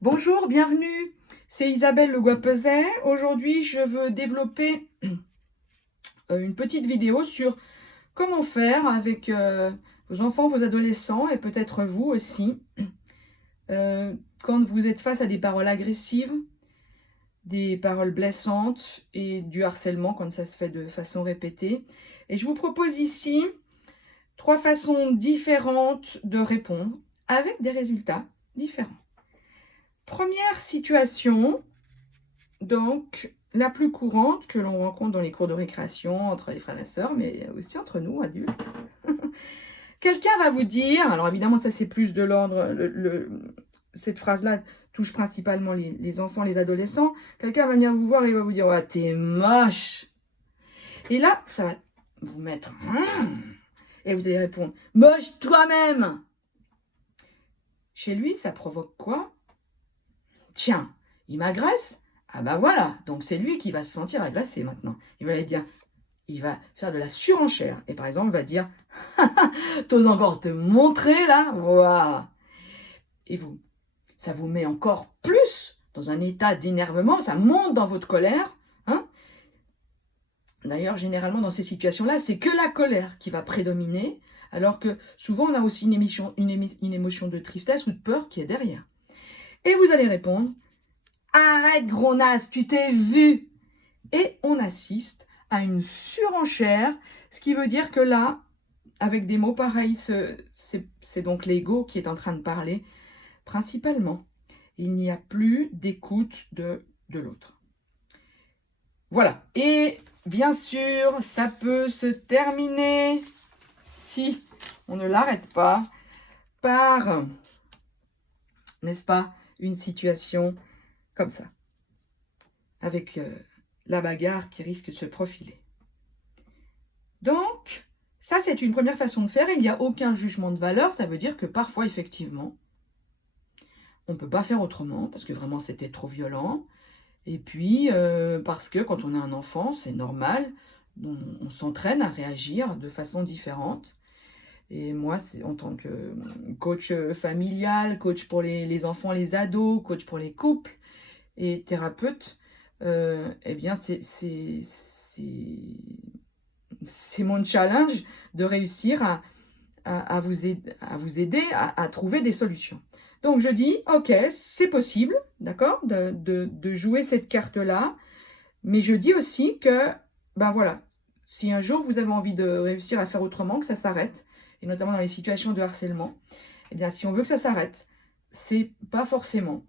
Bonjour, bienvenue, c'est Isabelle Le Guapeset. Aujourd'hui, je veux développer une petite vidéo sur comment faire avec vos enfants, vos adolescents et peut-être vous aussi, quand vous êtes face à des paroles agressives, des paroles blessantes et du harcèlement quand ça se fait de façon répétée. Et je vous propose ici 3 façons différentes de répondre avec des résultats différents. Première situation, donc, la plus courante que l'on rencontre dans les cours de récréation entre les frères et sœurs, mais aussi entre nous, adultes. Quelqu'un va vous dire, alors évidemment ça c'est plus de l'ordre, cette phrase-là touche principalement les enfants, les adolescents. Quelqu'un va venir vous voir et il va vous dire « Ouais, t'es moche !» Et là, ça va vous mettre « Et vous allez répondre « Moche toi-même !» Chez lui, ça provoque quoi? Tiens, il m'agresse? Ah bah voilà, donc c'est lui qui va se sentir agressé maintenant. Il va aller dire, il va faire de la surenchère. Et par exemple, il va dire, t'oses encore te montrer là? Waouh! Et vous, ça vous met encore plus dans un état d'énervement, ça monte dans votre colère. Hein? D'ailleurs, généralement, dans ces situations-là, c'est que la colère qui va prédominer, alors que souvent, on a aussi une émotion de tristesse ou de peur qui est derrière. Et vous allez répondre, arrête gros naze, tu t'es vu. Et on assiste à une surenchère, ce qui veut dire que là, avec des mots pareils, c'est donc l'ego qui est en train de parler, principalement. Il n'y a plus d'écoute de l'autre. Voilà. Et bien sûr, ça peut se terminer, si on ne l'arrête pas, par, n'est-ce pas, une situation comme ça, avec la bagarre qui risque de se profiler. Donc, ça c'est une première façon de faire. Il n'y a aucun jugement de valeur. Ça veut dire que parfois, effectivement, on ne peut pas faire autrement parce que vraiment c'était trop violent. Et puis, parce que quand on a un enfant, c'est normal, on s'entraîne à réagir de façon différente. Et moi, en tant que coach familial, coach pour les enfants, les ados, coach pour les couples et thérapeute, eh bien, c'est mon challenge de réussir à vous aider à trouver des solutions. Donc je dis, ok, c'est possible, d'accord, de jouer cette carte-là, mais je dis aussi que, ben voilà, si un jour vous avez envie de réussir à faire autrement, que ça s'arrête, et notamment dans les situations de harcèlement, eh bien si on veut que ça s'arrête, c'est pas forcément.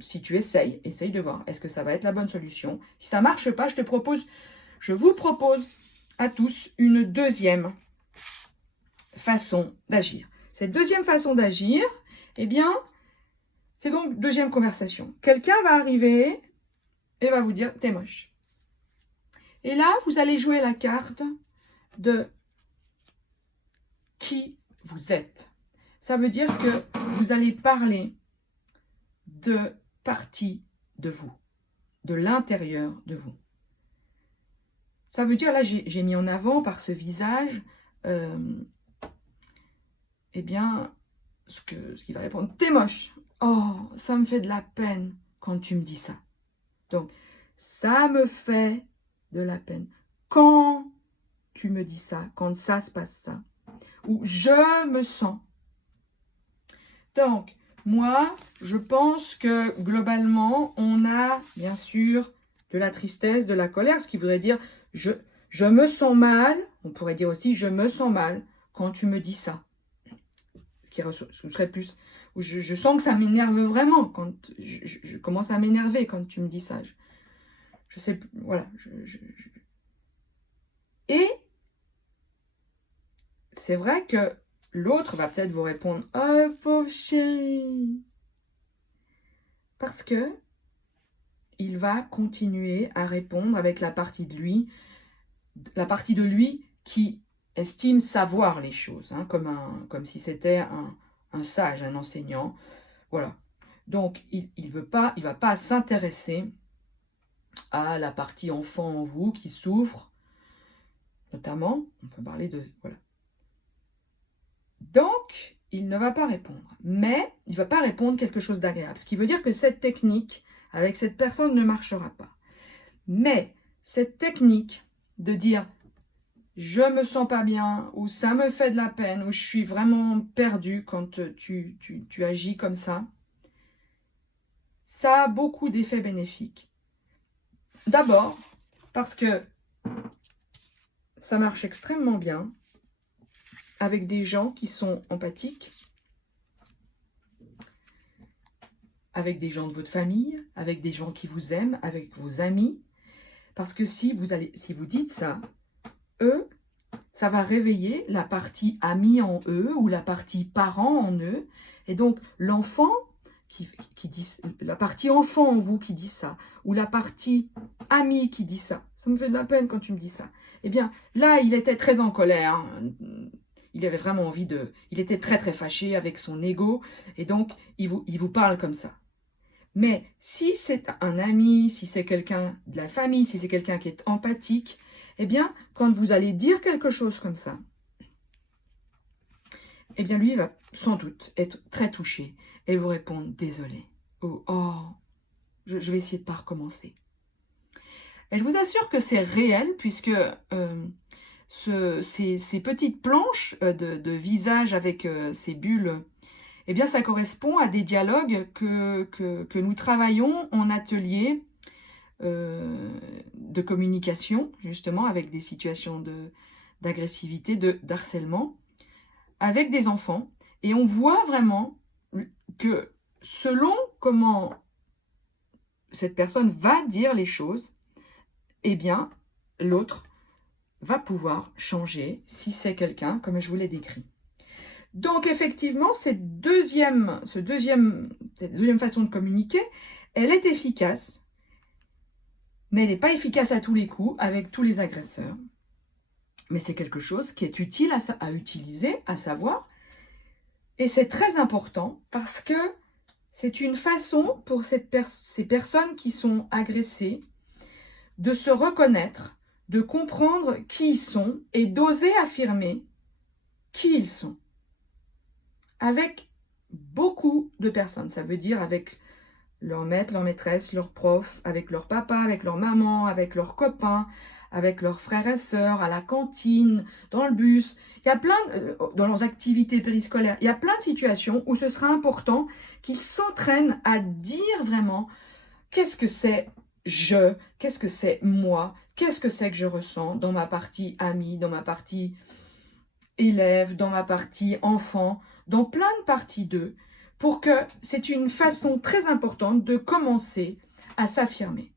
Si tu essaye de voir, est-ce que ça va être la bonne solution? Si ça marche pas, je vous propose à tous une deuxième façon d'agir. Cette deuxième façon d'agir, eh bien, c'est donc deuxième conversation. Quelqu'un va arriver et va vous dire « t'es moche ». Et là, vous allez jouer la carte de qui vous êtes. Ça veut dire que vous allez parler de partie de vous, de l'intérieur de vous. Ça veut dire, là, j'ai mis en avant par ce visage, eh bien, ce qui va répondre, t'es moche. Oh, ça me fait de la peine quand tu me dis ça. Donc, ça me fait de la peine quand tu me dis ça, quand ça se passe ça. Ou je me sens. Donc, moi, je pense que globalement, on a bien sûr de la tristesse, de la colère, ce qui voudrait dire je me sens mal. On pourrait dire aussi je me sens mal quand tu me dis ça. Ce serait plus, où je sens que ça m'énerve vraiment, quand je commence à m'énerver quand tu me dis ça. Je sais, voilà. Et c'est vrai que l'autre va peut-être vous répondre « Oh, pauvre chérie !» Parce que il va continuer à répondre avec la partie de lui qui estime savoir les choses, hein, comme si c'était un sage, un enseignant. Voilà. Donc, il va pas s'intéresser à la partie enfant en vous qui souffre, notamment, on peut parler de... Voilà. Donc, il ne va pas répondre. Mais il ne va pas répondre quelque chose d'agréable. Ce qui veut dire que cette technique avec cette personne ne marchera pas. Mais cette technique de dire « je me sens pas bien » ou « ça me fait de la peine » ou « je suis vraiment perdu quand tu agis comme ça », ça a beaucoup d'effets bénéfiques. D'abord, parce que ça marche extrêmement bien avec des gens qui sont empathiques, avec des gens de votre famille, avec des gens qui vous aiment, avec vos amis. Parce que si vous dites ça, eux, ça va réveiller la partie ami en eux ou la partie parent en eux. Et donc, l'enfant qui dit, la partie enfant en vous qui dit ça, ou la partie ami qui dit ça, ça me fait de la peine quand tu me dis ça. Eh bien, là, il était très en colère. Il avait vraiment envie de... Il était très, très fâché avec son ego. Et donc, il vous parle comme ça. Mais si c'est un ami, si c'est quelqu'un de la famille, si c'est quelqu'un qui est empathique, eh bien, quand vous allez dire quelque chose comme ça, eh bien, lui, il va sans doute être très touché et vous répondre « Désolé » ou « Oh, je vais essayer de ne pas recommencer ». Et je vous assure que c'est réel puisque ces petites planches de visage avec ces bulles, eh bien, ça correspond à des dialogues que nous travaillons en atelier de communication, justement, avec des situations d'agressivité, d'harcèlement, avec des enfants. Et on voit vraiment que selon comment cette personne va dire les choses, eh bien, l'autre va pouvoir changer si c'est quelqu'un comme je vous l'ai décrit. Donc, effectivement, cette deuxième façon de communiquer, elle est efficace, mais elle n'est pas efficace à tous les coups, avec tous les agresseurs. Mais c'est quelque chose qui est utile à utiliser, à savoir. Et c'est très important parce que c'est une façon pour ces personnes qui sont agressées de se reconnaître, de comprendre qui ils sont et d'oser affirmer qui ils sont. Avec beaucoup de personnes, ça veut dire avec leur maître, leur maîtresse, leur prof, avec leur papa, avec leur maman, avec leurs copains, avec leurs frères et sœurs, à la cantine, dans le bus. Il y a plein, dans leurs activités périscolaires, il y a plein de situations où ce sera important qu'ils s'entraînent à dire vraiment qu'est-ce que c'est je, qu'est-ce que c'est moi, qu'est-ce que c'est que je ressens dans ma partie ami, dans ma partie élève, dans ma partie enfant, dans plein de parties d'eux, pour que c'est une façon très importante de commencer à s'affirmer.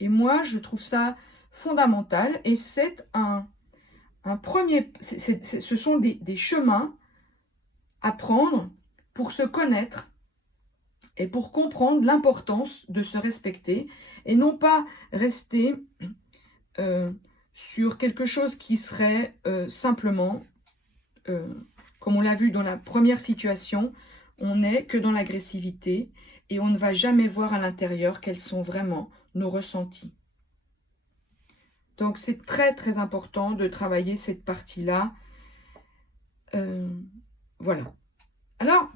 Et moi, je trouve ça fondamental et c'est un premier... ce sont des chemins à prendre pour se connaître et pour comprendre l'importance de se respecter et non pas rester sur quelque chose qui serait simplement, comme on l'a vu dans la première situation, on n'est que dans l'agressivité et on ne va jamais voir à l'intérieur quels sont vraiment nos ressentis. Donc c'est très très important de travailler cette partie-là. Voilà. Alors,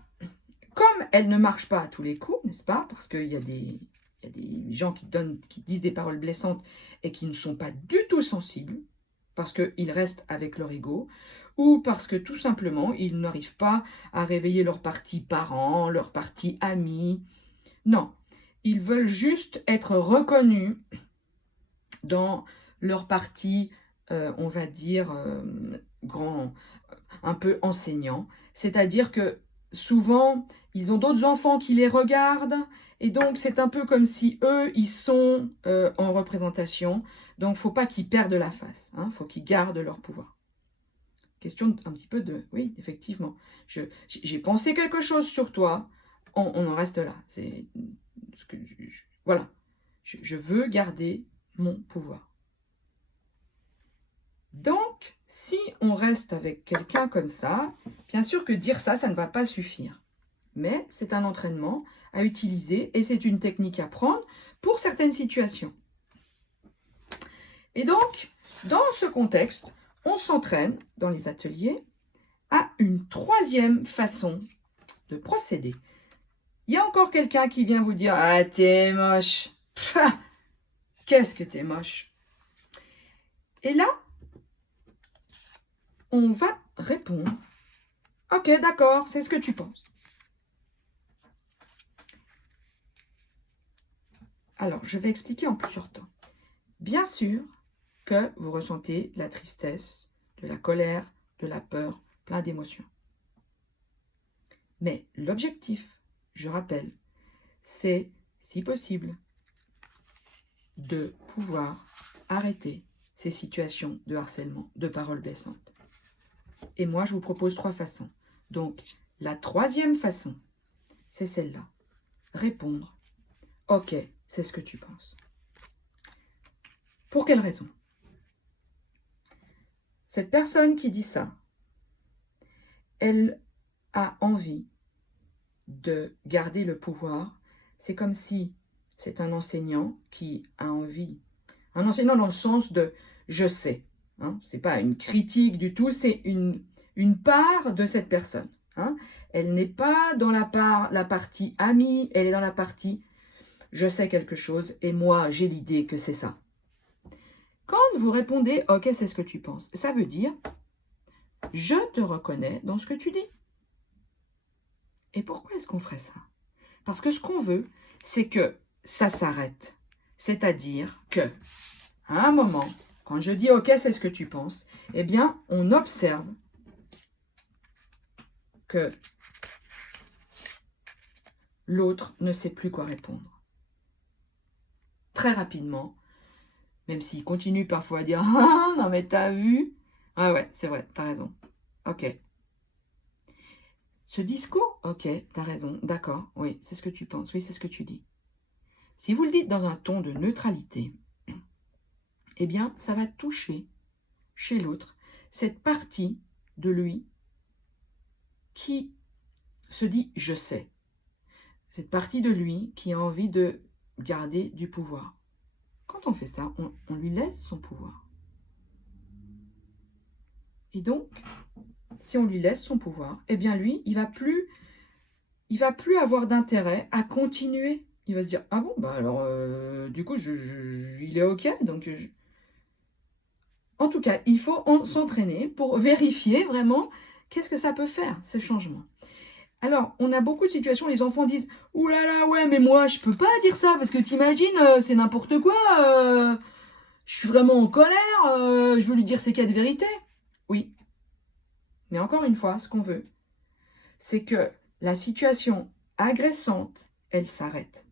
comme elle ne marche pas à tous les coups, n'est-ce pas? Parce qu'il y a des gens qui disent des paroles blessantes et qui ne sont pas du tout sensibles, parce qu'ils restent avec leur ego, ou parce que tout simplement, ils n'arrivent pas à réveiller leur partie parent, leur partie ami. Non, ils veulent juste être reconnus dans leur partie, on va dire, un peu enseignant. C'est-à-dire que souvent, ils ont d'autres enfants qui les regardent, et donc c'est un peu comme si eux, ils sont en représentation. Donc, il ne faut pas qu'ils perdent la face, hein, faut qu'ils gardent leur pouvoir. Question un petit peu de... Oui, effectivement. J'ai pensé quelque chose sur toi, on en reste là. Voilà. Je veux garder mon pouvoir. Donc, si on reste avec quelqu'un comme ça, bien sûr que dire ça, ça ne va pas suffire. Mais c'est un entraînement à utiliser et c'est une technique à prendre pour certaines situations. Et donc, dans ce contexte, on s'entraîne dans les ateliers à une troisième façon de procéder. Il y a encore quelqu'un qui vient vous dire « Ah, t'es moche !» Qu'est-ce que t'es moche? Et là, on va répondre « Ok, d'accord, c'est ce que tu penses. » Alors, je vais expliquer en plusieurs temps. Bien sûr que vous ressentez de la tristesse, de la colère, de la peur, plein d'émotions. Mais l'objectif, je rappelle, c'est, si possible, de pouvoir arrêter ces situations de harcèlement, de paroles blessantes. Et moi, je vous propose 3 façons. Donc, la troisième façon, c'est celle-là. Répondre. Ok, c'est ce que tu penses. Pour quelle raison? Cette personne qui dit ça, elle a envie de garder le pouvoir. C'est comme si c'est un enseignant qui a envie, un enseignant dans le sens de « je sais hein ». Ce n'est pas une critique du tout, c'est une part de cette personne. Hein. Elle n'est pas dans la partie amie, elle est dans la partie « je sais quelque chose et moi j'ai l'idée que c'est ça ». Quand vous répondez « ok, c'est ce que tu penses », ça veut dire « je te reconnais dans ce que tu dis ». Et pourquoi est-ce qu'on ferait ça? Parce que ce qu'on veut, c'est que ça s'arrête. C'est-à-dire que, à un moment, quand je dis « ok, c'est ce que tu penses », eh bien, on observe que l'autre ne sait plus quoi répondre. Très rapidement, même s'il continue parfois à dire « ah, non mais t'as vu ?» Ah ouais, c'est vrai, t'as raison. Ok. Ce discours, ok, t'as raison, d'accord, oui, c'est ce que tu penses, oui, c'est ce que tu dis. Si vous le dites dans un ton de neutralité, eh bien, ça va toucher chez l'autre cette partie de lui qui se dit « je sais ». Cette partie de lui qui a envie de garder du pouvoir. Quand on fait ça, on lui laisse son pouvoir. Et donc, si on lui laisse son pouvoir, eh bien lui, il va plus avoir d'intérêt à continuer. Il va se dire, ah bon, bah alors, du coup, il est ok. Donc, en tout cas, il faut s'entraîner pour vérifier vraiment qu'est-ce que ça peut faire, ces changements. Alors, on a beaucoup de situations où les enfants disent « Ouh là là, ouais, mais moi, je peux pas dire ça, parce que t'imagines, c'est n'importe quoi, je suis vraiment en colère, je veux lui dire ses 4 vérités. » Oui. Mais encore une fois, ce qu'on veut, c'est que la situation agressante, elle s'arrête.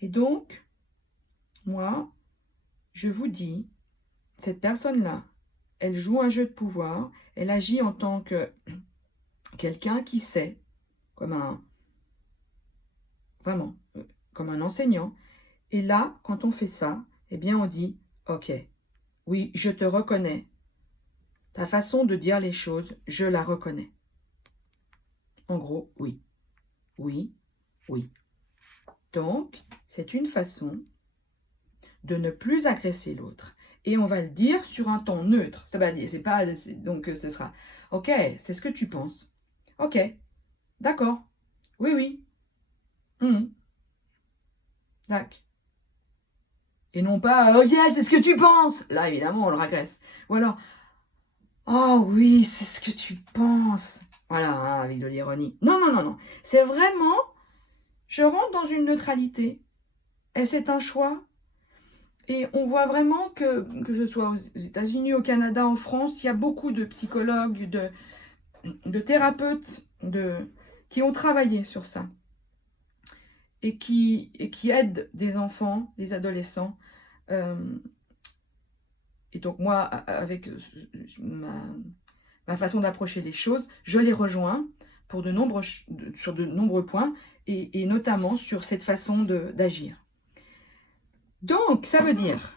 Et donc, moi, je vous dis, cette personne-là, elle joue un jeu de pouvoir, elle agit en tant que quelqu'un qui sait, vraiment, comme un enseignant. Et là, quand on fait ça, eh bien on dit, ok, oui, je te reconnais. Ta façon de dire les choses, je la reconnais. En gros, oui. Oui, oui. Donc, c'est une façon de ne plus agresser l'autre. Et on va le dire sur un ton neutre. Ça va dire, c'est pas, donc ce sera, ok, c'est ce que tu penses. Ok, d'accord. Oui, oui. D'accord. Et non pas, oh yeah, c'est ce que tu penses. Là, évidemment, on le ragresse. Ou alors, oh oui, c'est ce que tu penses. Voilà, hein, avec de l'ironie. Non, non, non, non. C'est vraiment, je rentre dans une neutralité. Et c'est un choix. Et on voit vraiment que ce soit aux États-Unis, au Canada, en France, il y a beaucoup de psychologues, de thérapeutes qui ont travaillé sur ça. Et qui aident des enfants, des adolescents. Et donc moi, avec ma façon d'approcher les choses, je les rejoins sur de nombreux points, et notamment sur cette façon d'agir. Donc, ça veut dire,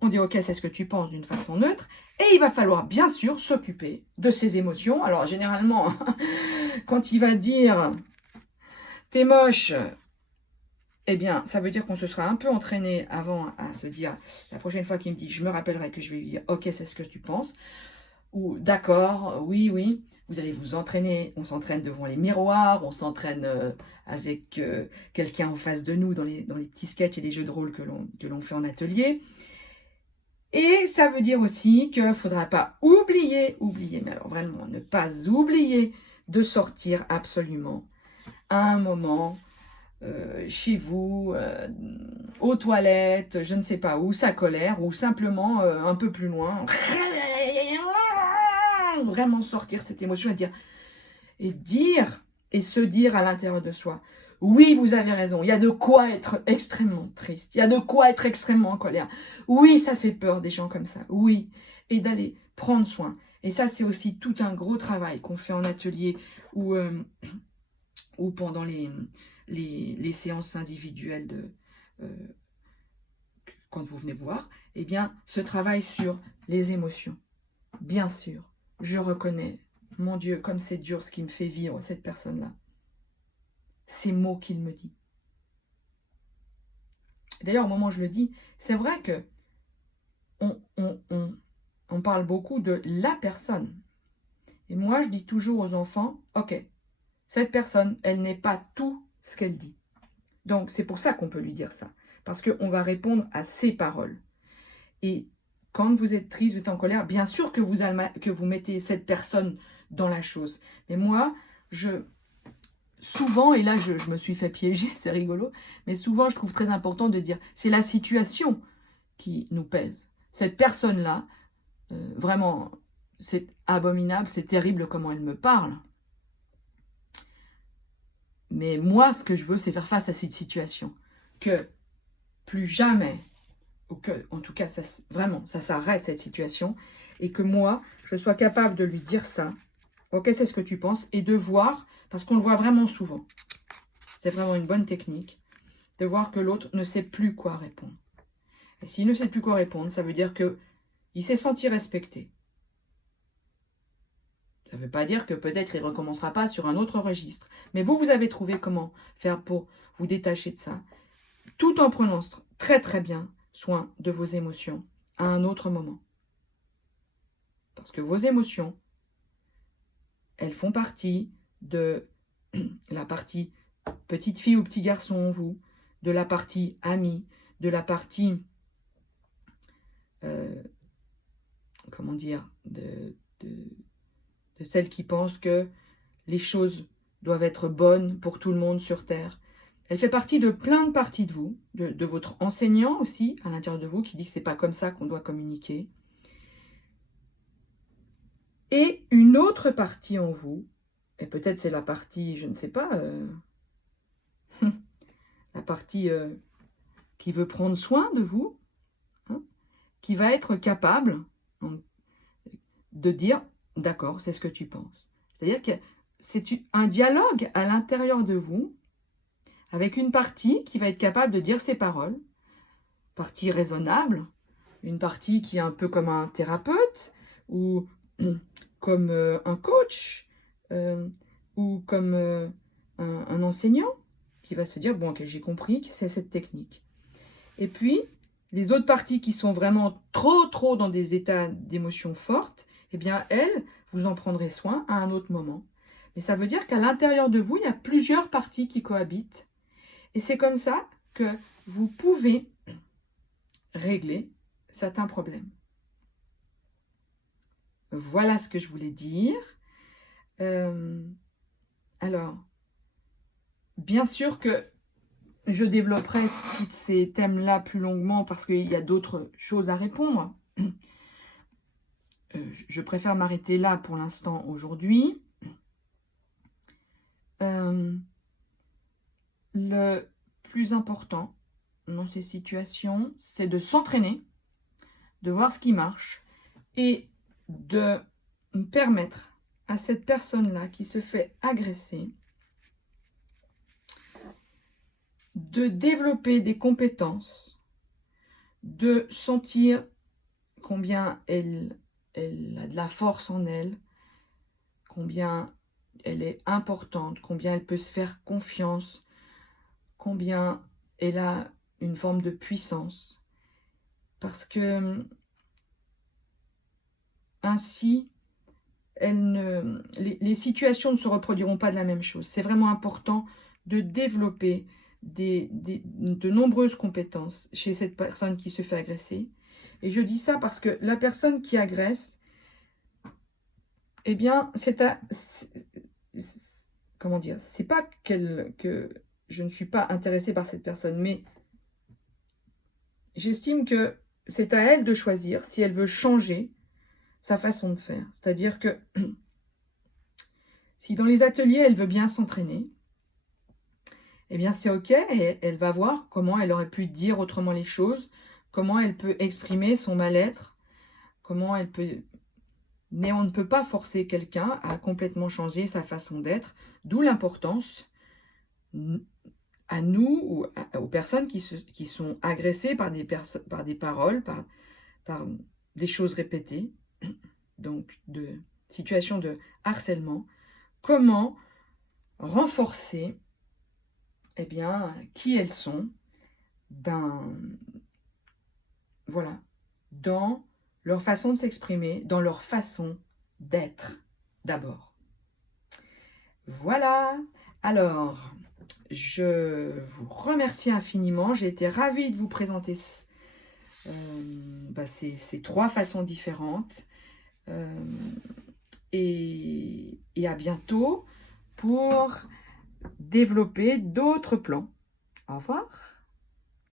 on dit « ok, c'est ce que tu penses » d'une façon neutre, et il va falloir bien sûr s'occuper de ses émotions. Alors, généralement, quand il va dire « t'es moche », eh bien, ça veut dire qu'on se sera un peu entraîné avant à se dire, la prochaine fois qu'il me dit, je me rappellerai que je vais lui dire, ok, c'est ce que tu penses. Ou d'accord, oui, oui, vous allez vous entraîner. On s'entraîne devant les miroirs, on s'entraîne avec quelqu'un en face de nous dans les petits sketchs et les jeux de rôle que l'on fait en atelier. Et ça veut dire aussi qu'il ne faudra pas oublier, mais alors vraiment ne pas oublier de sortir absolument à un moment chez vous, aux toilettes, je ne sais pas où, sa colère, ou simplement un peu plus loin, vraiment sortir cette émotion et dire, et se dire à l'intérieur de soi, oui, vous avez raison, il y a de quoi être extrêmement triste, il y a de quoi être extrêmement en colère. Oui, ça fait peur des gens comme ça, oui. Et d'aller prendre soin. Et ça, c'est aussi tout un gros travail qu'on fait en atelier ou pendant les séances individuelles quand vous venez voir. Eh bien, ce travail sur les émotions. Bien sûr, je reconnais, mon Dieu, comme c'est dur ce qui me fait vivre cette personne-là. Ces mots qu'il me dit. D'ailleurs, au moment où je le dis, c'est vrai que on parle beaucoup de la personne. Et moi, je dis toujours aux enfants, ok, cette personne, elle n'est pas tout ce qu'elle dit. Donc, c'est pour ça qu'on peut lui dire ça. Parce qu'on va répondre à ses paroles. Et quand vous êtes triste, vous êtes en colère, bien sûr que vous mettez cette personne dans la chose. Mais moi, souvent, et là je me suis fait piéger, c'est rigolo, mais souvent je trouve très important de dire, c'est la situation qui nous pèse. Cette personne-là, vraiment, c'est abominable, c'est terrible comment elle me parle. Mais moi, ce que je veux, c'est faire face à cette situation. Que plus jamais, ou que, en tout cas, vraiment, ça s'arrête cette situation, et que moi, je sois capable de lui dire ça. Ok, c'est ce que tu penses, et de voir, parce qu'on le voit vraiment souvent. C'est vraiment une bonne technique, de voir que l'autre ne sait plus quoi répondre. Et s'il ne sait plus quoi répondre, ça veut dire qu'il s'est senti respecté. Ça ne veut pas dire que peut-être il ne recommencera pas sur un autre registre. Mais vous avez trouvé comment faire pour vous détacher de ça, tout en prenant très très bien soin de vos émotions à un autre moment. Parce que vos émotions, elles font partie de la partie petite fille ou petit garçon en vous, de la partie ami, de la partie, comment dire, de celle qui pense que les choses doivent être bonnes pour tout le monde sur Terre. Elle fait partie de plein de parties de vous, de votre enseignant aussi, à l'intérieur de vous, qui dit que c'est pas comme ça qu'on doit communiquer. Et une autre partie en vous, et peut-être c'est la partie, je ne sais pas, la partie qui veut prendre soin de vous, hein, qui va être capable de dire, d'accord, c'est ce que tu penses. C'est-à-dire que c'est un dialogue à l'intérieur de vous, avec une partie qui va être capable de dire ses paroles, partie raisonnable, une partie qui est un peu comme un thérapeute, ou comme un coach, ou comme un enseignant, qui va se dire, bon, ok, j'ai compris que c'est cette technique. Et puis, les autres parties qui sont vraiment trop dans des états d'émotion fortes, eh bien, elles, vous en prendrez soin à un autre moment. Mais ça veut dire qu'à l'intérieur de vous, il y a plusieurs parties qui cohabitent. Et c'est comme ça que vous pouvez régler certains problèmes. Voilà ce que je voulais dire. Alors, bien sûr que je développerai tous ces thèmes-là plus longuement parce qu'il y a d'autres choses à répondre. Je préfère m'arrêter là pour l'instant aujourd'hui. Le plus important dans ces situations, c'est de s'entraîner, de voir ce qui marche et de permettre à cette personne-là qui se fait agresser de développer des compétences, de sentir combien elle a de la force en elle, combien elle est importante, combien elle peut se faire confiance, combien elle a une forme de puissance. Parce que ainsi, les situations ne se reproduiront pas de la même chose. C'est vraiment important de développer de nombreuses compétences chez cette personne qui se fait agresser. Et je dis ça parce que la personne qui agresse, eh bien, comment dire, c'est pas que je ne suis pas intéressée par cette personne, mais j'estime que c'est à elle de choisir si elle veut changer sa façon de faire. C'est-à-dire que si dans les ateliers, elle veut bien s'entraîner, eh bien c'est ok, et elle va voir comment elle aurait pu dire autrement les choses, comment elle peut exprimer son mal-être, comment elle peut... Mais on ne peut pas forcer quelqu'un à complètement changer sa façon d'être, d'où l'importance à nous ou aux personnes qui sont agressées par des paroles, par des choses répétées, donc de situations de harcèlement, comment renforcer eh bien, qui elles sont voilà, dans leur façon de s'exprimer, dans leur façon d'être d'abord. Voilà, alors je vous remercie infiniment, j'ai été ravie de vous présenter ces 3 façons différentes. Et à bientôt pour développer d'autres plans. Au revoir.